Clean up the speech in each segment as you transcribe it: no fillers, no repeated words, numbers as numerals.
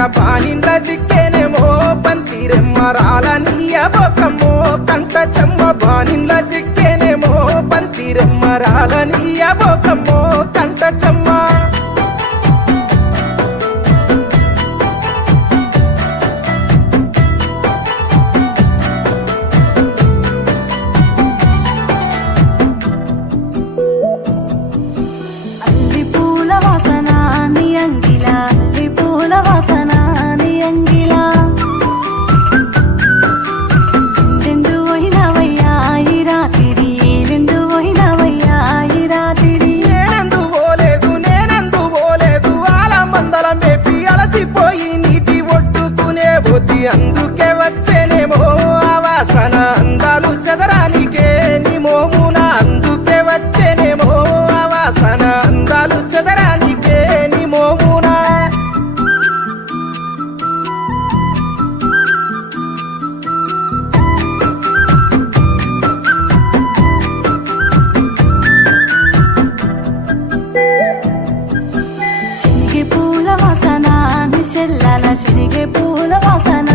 మెల్లగా పానిండ్ల చిక్కేనేమో బంతిరెమ్మరాలనీయ బొకమ్మో కంట చెమ్మ బానిండ్ల చిక్కేనేమో బంతిరెమ్మరాలనీయ బొకమ్మో కంట చెమ్మ అందుకే వచ్చేనేమో ఆవాసన అందాలు చదరానికే నీ మోమున అందుకే వచ్చేనేమో ఆవాసన అందాలు చదరానికే నీ మోమున శనిగే పూల వాసన నిశెల్లాల శనిగే పూల వాసన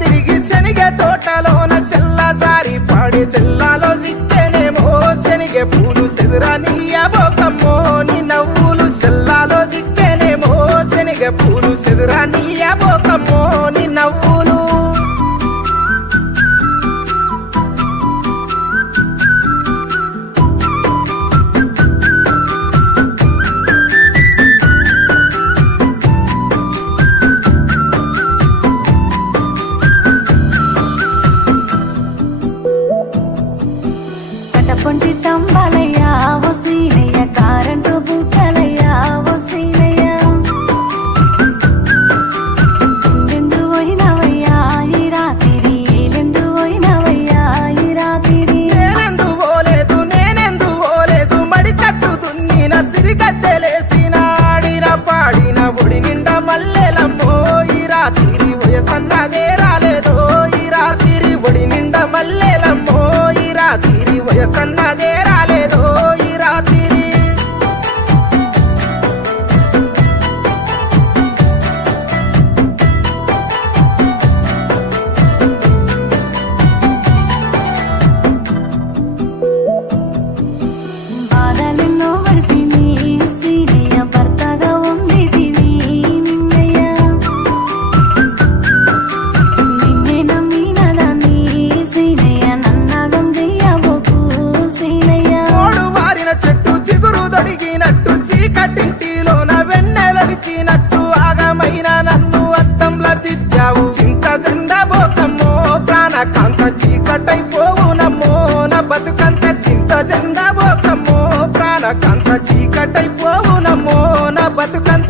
తిరిగి శనిగే తోటలోన చెల్లా జారి పాడే చెల్లాలో జిక్కేనేమో శనిగే పూలు చెదురానియ బొకమ్మో నీ నవ్వులు చెల్లాలో జిక్కేనేమో శనిగే పూలు చెదురానియ బొకమ్మో నీ నవ్వులు పొంటి తంబాలయ్యా ఓ సీనయ్య కారంటు బుక్కలయ్యా ఓ సీనయ్య ఎందు పోయినవయ్యా ఈ రాత్రి ఏలెందు పోయినవయ్యా ఈ రాత్రి నేనెందు పోలేదు మడి కట్టు దున్నిన సిరిగద్దెలేసిన ఆడిన పాడిన ఒడి నిండా మల్లెలమ్మో ఈ రాత్రి వయసన్నదే రాలేదో ఈ రాత్రి ఒడి నిండా మల్లెలమ్మో ఈ రాత్రి వయసన్నదే రాలేదో ఈ రాత్రి బాధలెన్నో పడితిని సీనయ్య భర్తగా ఉంది తిని నిన్నయ్య నిన్నే నమ్మిన దాన్ని సీనయ్య నన్నగం చెయ్యబోకు సీనయ్య ఓడు వారిన చెట్టు చిగురు దొడిగినట్టు చీకటింటిలోన వెన్నెలరికినట్టు ఆగమైన నన్ను అద్దంలా దిద్దావు చింత జెండబోకమ్మో ప్రాణకాంత చీకటైపోవునమ్మో నా బతుకంత చింత జెండబోకమ్మో ప్రాణకాంత చీకటైపోవునమ్మో నా బతుకంత